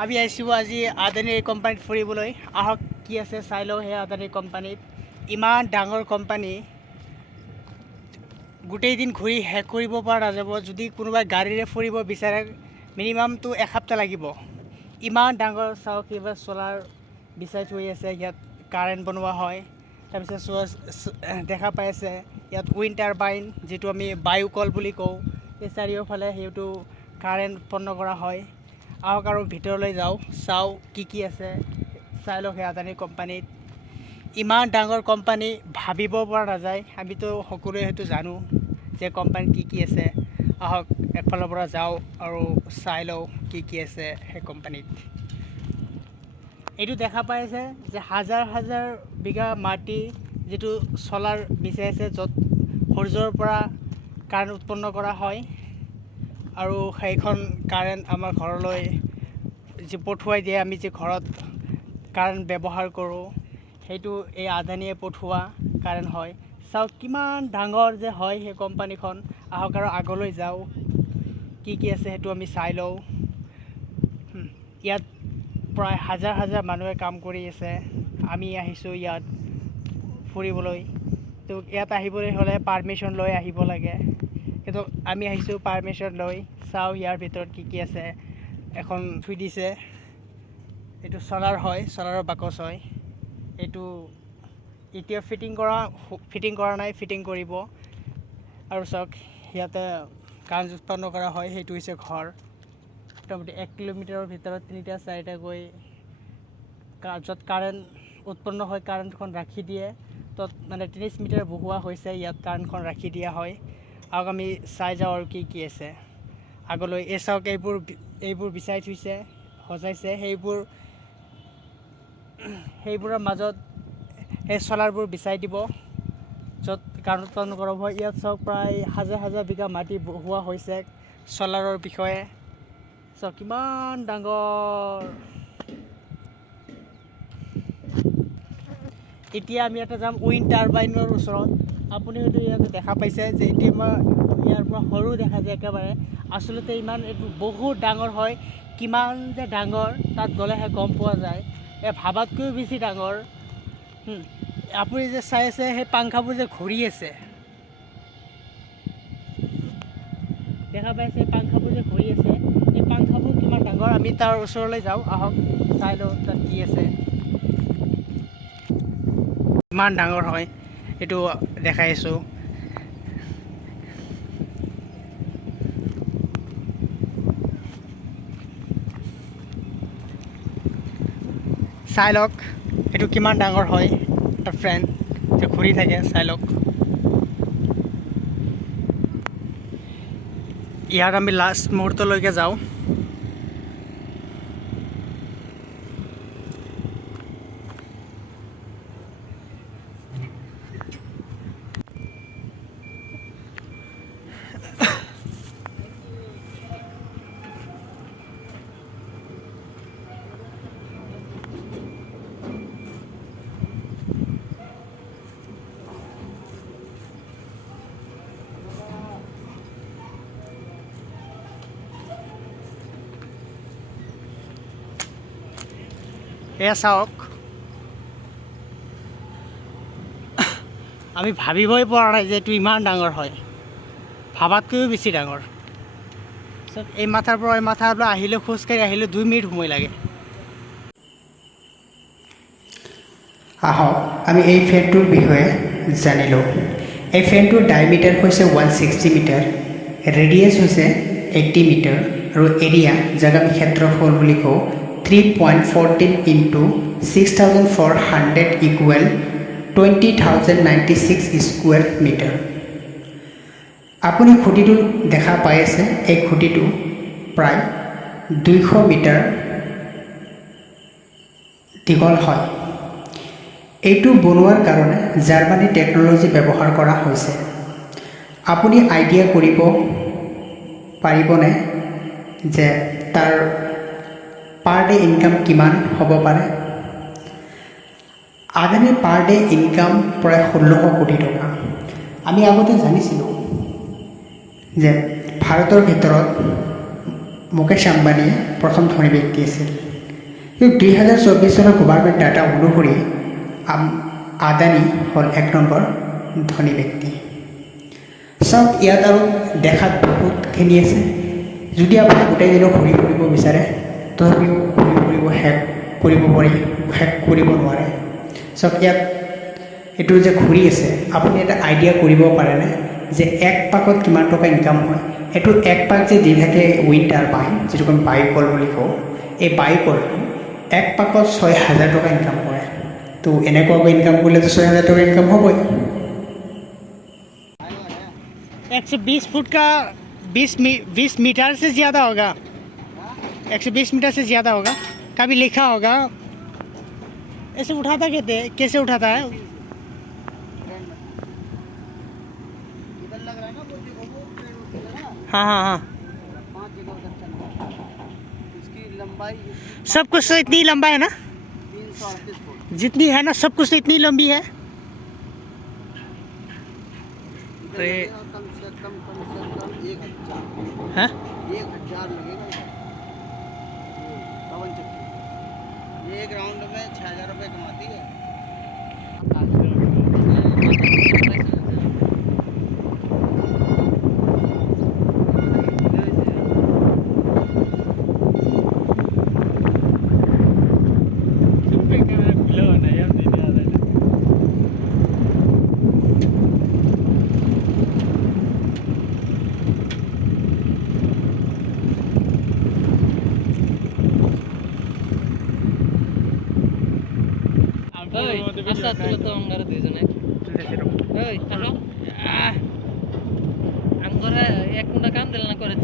আমি আহিছোঁ আজি আদানীৰ কোম্পানীত ফুৰিবলৈ। আহক কি আছে চাই লওঁ। সেই আদানীৰ কোম্পানীত ইমান ডাঙৰ কোম্পানী, গোটেই দিন ঘূৰি শেষ কৰিব পৰা নাযাব। যদি কোনোবাই গাড়ীৰে ফুৰিব বিচাৰে মিনিমামটো এসপ্তাহ লাগিব। ইমান ডাঙৰ চাওক, এইবাৰ চ'লাৰ বিচাৰি থৈ আছে। ইয়াত কাৰেণ্ট বনোৱা হয়। তাৰপিছত দেখা পাই আছে ইয়াত উইণ্ড টাৰ্বাইন, যিটো আমি বায়ুকল বুলি কওঁ। এই চাৰিওফালে সেইটো কাৰেণ্ট উৎপন্ন কৰা হয়। আহক আৰু ভিতৰলৈ যাওঁ, চাওঁ কি আছে, চাই লওক। সেই আদানী কোম্পানীত ইমান ডাঙৰ কোম্পানী, ভাবিব পৰা নাযায়। আমিতো সকলোৱে সেইটো জানো যে কোম্পানীত কি আছে। আহক এফালৰ পৰা যাওঁ আৰু চাই লওঁ কি আছে সেই কোম্পানীত। এইটো দেখা পাই আছে যে হাজাৰ হাজাৰ বিঘা মাটি, যিটো চ'লাৰ বিচাৰিছে, য'ত সূৰ্যৰ পৰা কাৰেণ্ট উৎপন্ন কৰা হয়। আৰু সেইখন কাৰেণ্ট আমাৰ ঘৰলৈ যি পঠুৱাই দিয়ে, আমি যে ঘৰত কাৰেণ্ট ব্যৱহাৰ কৰোঁ, সেইটো এই আদানীয়ে পঠোৱা কাৰেণ্ট হয়। চাওক কিমান ডাঙৰ যে হয় সেই কোম্পানীখন। আহক আৰু আগলৈ যাওঁ, কি আছে সেইটো আমি চাই লওঁ। ইয়াত প্ৰায় হাজাৰ হাজাৰ মানুহে কাম কৰি আছে। আমি আহিছোঁ ইয়াত ফুৰিবলৈ। তো ইয়াত আহিবলৈ হ'লে পাৰ্মিশ্যন লৈ আহিব লাগে, কিন্তু আমি আহিছোঁ পাৰ্মিশ্যন লৈ। চাওঁ ইয়াৰ ভিতৰত কি আছে। এখন থৈ দিছে, এইটো চ'লাৰ হয়, চ'লাৰৰ বাকচ হয়। এইটো এতিয়া ফিটিং কৰা নাই, ফিটিং কৰিব। আৰু চাওক ইয়াতে কাৰেণ্ট উৎপন্ন কৰা হয়। সেইটো হৈছে ঘৰ। মোটামুটি 1 কিলোমিটাৰৰ ভিতৰত 3-4টাকৈ য'ত কাৰেণ্ট উৎপন্ন হয়, কাৰেণ্টখন ৰাখি দিয়ে। তত মানে 30 মিটাৰ বহুওৱা হৈছে, ইয়াত কাৰেণ্টখন ৰাখি দিয়া হয়। আৰু আমি চাই যাওঁ আৰু কি আছে আগলৈ। এই চাওক, এইবোৰ বিচাৰি থৈছে, সজাইছে। সেইবোৰৰ মাজত সেই চ'লাৰবোৰ বিচাৰি দিব, য'ত কাৰেণ্ট উৎপন্ন কৰা হয়। ইয়াত চাওক প্ৰায় হাজাৰ হাজাৰ বিঘা মাটি বহুওৱা হৈছে চ'লাৰৰ বিষয়ে। চাওক কিমান ডাঙৰ। এতিয়া আমি ইয়াতে যাম উইণ্ড টাৰ্বাইনৰ ওচৰত। আপুনি হয়তো ইয়াতে দেখা পাইছে যে এতিয়া ইয়াৰ পৰা সৰু দেখা যায় একেবাৰে। আচলতে এইটো বহুত ডাঙৰ হয়। কিমান যে ডাঙৰ তাত গ'লেহে গম পোৱা যায়। ভাবাতকৈও বেছি ডাঙৰ। আপুনি যে চাই আছে, সেই পাংখাবোৰ যে ঘূৰি আছে, দেখা পাইছে পাংখাবোৰ যে ঘূৰি আছে, এই পাংখাবোৰ কিমান ডাঙৰ। আমি তাৰ ওচৰলৈ যাওঁ, আহক চাই লওঁ তাত কি আছে। ইমান ডাঙৰ হয়, এইটো দেখাই আছোঁ। চাই লওক এইটো কিমান ডাঙৰ হয়। এটা ফ্ৰেণ্ড যে ঘূৰি থাকে, চাই লওক। ইয়াত আমি লাষ্ট মুহূৰ্তলৈকে যাওঁ। এয়া চাওক, আমি ভাবিবই পৰা নাই যে এইটো ইমান ডাঙৰ হয়। ভাবাতকৈও বেছি ডাঙৰ। এই মাথাৰ পৰা এই মাথালৈ আহিলে, খোজকাঢ়ি আহিলে 2 মিনিট সময় লাগে। আহক আমি এই ফেনটোৰ বিষয়ে জানি লওঁ। এই ফেনটোৰ ডায়মিটাৰ হৈছে 160 মিটাৰ, ৰেডিয়াছ হৈছে 80 মিটাৰ, আৰু এৰিয়া, যাক আমি ক্ষেত্ৰফল বুলি কওঁ, 3.14 × 6400 ইকুৱেল 20,096 স্কুৱেৰ মিটাৰ। আপুনি খুঁটিটো দেখা পাই আছে। এই খুঁটিটো প্ৰায় 200 মিটাৰ দীঘল হয়। এইটো বনোৱাৰ কাৰণে জাৰ্মানী টেকন'লজি ব্যৱহাৰ কৰা হৈছে। আপুনি আইডিয়া কৰিব পাৰিবনে যে তাৰ পাৰ ডে ইনকাম কিমান হ'ব পাৰে? আদানীৰ পাৰ ডে ইনকাম প্ৰায় 1600 কোটি টকা। আমি আগতে জানিছিলোঁ যে ভাৰতৰ ভিতৰত মুকেশ আম্বানীয়ে প্ৰথম ধনী ব্যক্তি আছিল। 2024 চনৰ গভৰ্ণমেণ্ট ডাটা অনুসৰি আদানী হ'ল 1 নম্বৰ ধনী ব্যক্তি। চাওক ইয়াত আৰু দেখাত বহুতখিনি আছে, যদি আপুনি গোটেই দিনক ঘূৰি ফুৰিব বিচাৰে তথাপিও ঘূৰি ফুৰিব শেষ কৰিব নোৱাৰে। চাওক ইয়াত এইটো যে ঘূৰি আছে, আপুনি এটা আইডিয়া কৰিব পাৰেনে যে 1 পাকত কিমান টকা ইনকাম হয়? এইটো 1 পাক যে দি থাকে উইণ্ড টাৰ্বাইন, যিটো আমি বায়ুকল বুলি কওঁ, এই বায়ুকলটো 1 পাকত 6,000 টকা ইনকাম কৰে। তো এনেকুৱাকৈ ইনকাম কৰিলেতো 6,000 টকা ইনকাম হ'বই। 120 फुट का 20 मीटर से ज़्यादा होगा। 120 मीटर से ज़्यादा होगा। कभी लिखा होगा ऐसे उठाता कैसे उठाता है? हाँ हाँ हाँ, इसकी लंबाई सब कुछ तो इतनी लंबा है ना, 338 फुट। जितनी है ना सब कुछ तो इतनी लंबी है। तो ये कम से कम 1,000 हाँ 1,000 लगेगा इधर। पवन चक्की ये एक राउंड में 6,000 रुपये कमाती है। আচ্ছা তুলো তো আমরা দুইজনে ওই আসো আঙ্গরে এক ঘন্টা কাম দিল না করে